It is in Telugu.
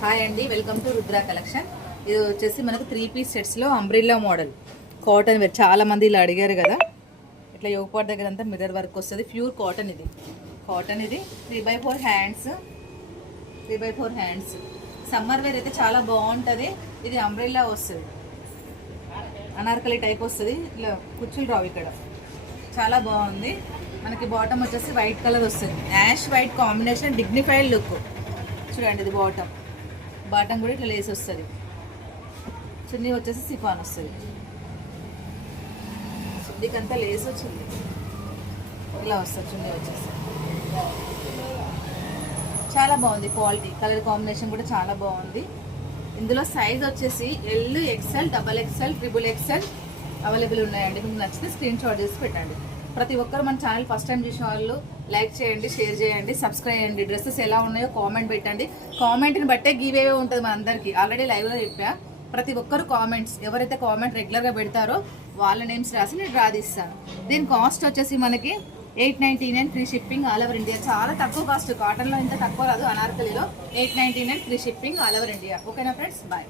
హాయ్ అండి, వెల్కమ్ టు రుద్ర కలెక్షన్. ఇది వచ్చేసి మనకు 3 పీస్ సెట్స్లో అంబ్రిల్లా మోడల్ కాటన్ వేర్. చాలా మంది ఇలా అడిగారు కదా. ఇట్లా యోగపాట్ దగ్గర అంతా మిర్రర్ వర్క్ వస్తుంది. ప్యూర్ కాటన్ ఇది. 3x4 hands. సమ్మర్ వేర్ అయితే చాలా బాగుంటుంది. ఇది అంబ్రిల్లా వస్తుంది, అనార్కలి టైప్ వస్తుంది. ఇట్లా కుచ్చులు రావు ఇక్కడ. చాలా బాగుంది. మనకి బాటమ్ వచ్చేసి వైట్ కలర్ వస్తుంది. Ash white combination, dignified look. చూడండి, ఇది బాటమ్ కూడా ఇట్లా లేసి వస్తుంది. చున్నీ వచ్చేసి సిఫాన్ వస్తుంది. చున్నీకంతా లేస్ వచ్చింది, ఇలా వస్తుంది చున్నీ వచ్చేసి. చాలా బాగుంది క్వాలిటీ. కలర్ కాంబినేషన్ కూడా చాలా బాగుంది. ఇందులో సైజ్ వచ్చేసి L, XL, XXL, XXL available ఉన్నాయండి. మీకు నచ్చితే స్క్రీన్ షాట్ చేసి పెట్టండి. ప్రతి ఒక్కరు మన ఛానల్ ఫస్ట్ టైం చూసిన వాళ్ళు లైక్ చేయండి, షేర్ చేయండి, సబ్స్క్రైబ్ చేయండి. డ్రెస్సెస్ ఎలా ఉన్నాయో కామెంట్ పెట్టండి. కామెంట్ని బట్టే గివ్ అవే ఉంటుంది మన అందరికీ. ఆల్రెడీ లైవ్లో చెప్పా. ప్రతి ఒక్కరు కామెంట్స్, ఎవరైతే కామెంట్ రెగ్యులర్గా పెడతారో వాళ్ళ నేమ్స్ రాసి నేను డ్రా తీస్తాను. దీని కాస్ట్ వచ్చేసి మనకి 899 free shipping all over India. చాలా తక్కువ కాస్ట్. కాటన్లో ఇంత తక్కువ రాదు. అనార్కలిలో 899 free shipping all over India. ఓకేనా ఫ్రెండ్స్, బాయ్.